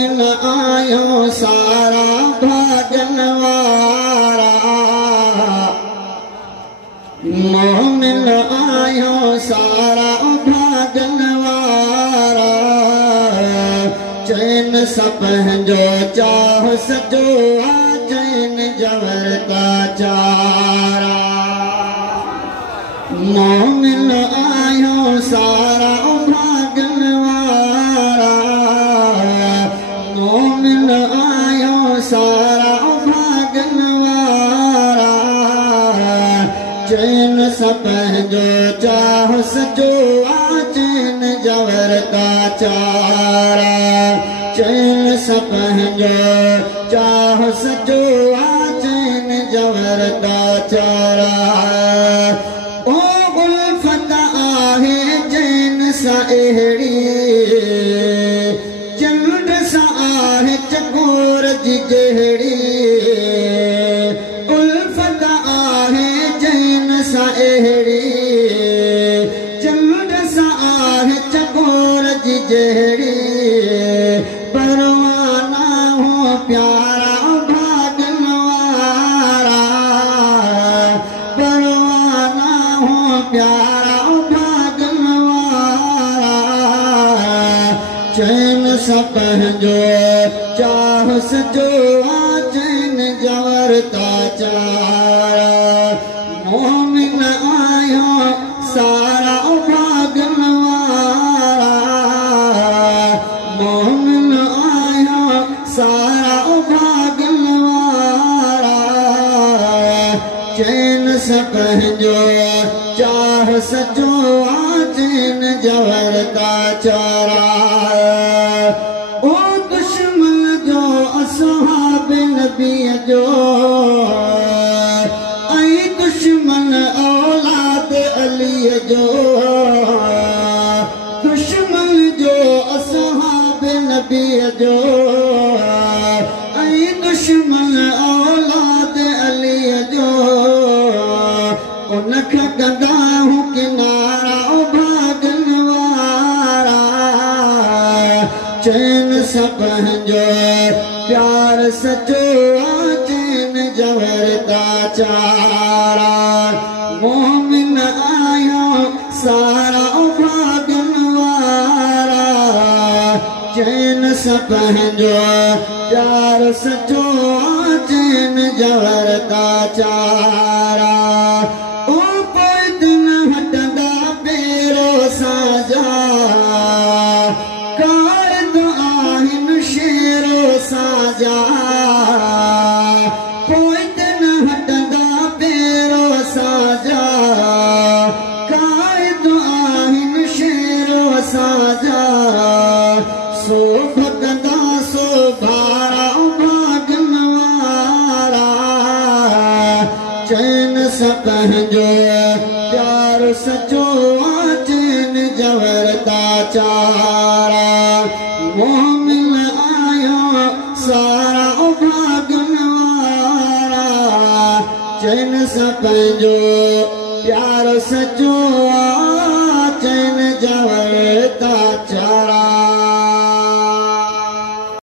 मोमिन आयो सारा भागन वारा मोमिन आयो सारा भागन वारा चैन सपंजो चाह सजो चैन जवरता चारा मोमिन आयो सारा भागन वारा मोमिन आयो सारा भागन वारा चैन सपंजो चाह सजो चैन जवरता चारा चैन सपंजो चाह सजो चैन जवरता चारा ओ उल्फत आहे चैन सा एहड़ी चंड सा आहे चकोर जी गहड़ी उल्फत आहे चैन सा एहड़ी चंड सा आहे चकोर जी गहड़ी परवाना हो प्यारा भागन वारा परवाना हो प्यारा भागन वारा चैन सपंजो चाह सजो चैन जवरता चारा मोमिन आयो सारा भागन वारा मोमिन आयो सारा भागन वारा चैन सपंजो चाह सजो चैन जवरता चारा ओ दुश्मन जो असहाब नबी जो ऐं दुश्मन औलाद अली जो दुश्मन जो असहाब नबी जो ऐं दुश्मन औलाद अली जो उनखां कंदा हूं किनारा भागन वारा चैन सपंजो प्यार सचो चैन जवरता चारा मोमिन आयो सारा भागन वारा चैन सपंजो प्यार सचो चैन जवरता चारा ओ कोई दिन हटंदा पेरो साजा कारद आहिन शेरो साजा कोई दिन हटंदा पेरो साजा कारद आहिन शेरो साजा सो भगंदा सो भारा भागन वारा चैन सपंजो प्यार सचो चैन जवरता चारा मोमिन आयो सारा भागन वारा चैन सपंजो प्यार सचो चैन जवरता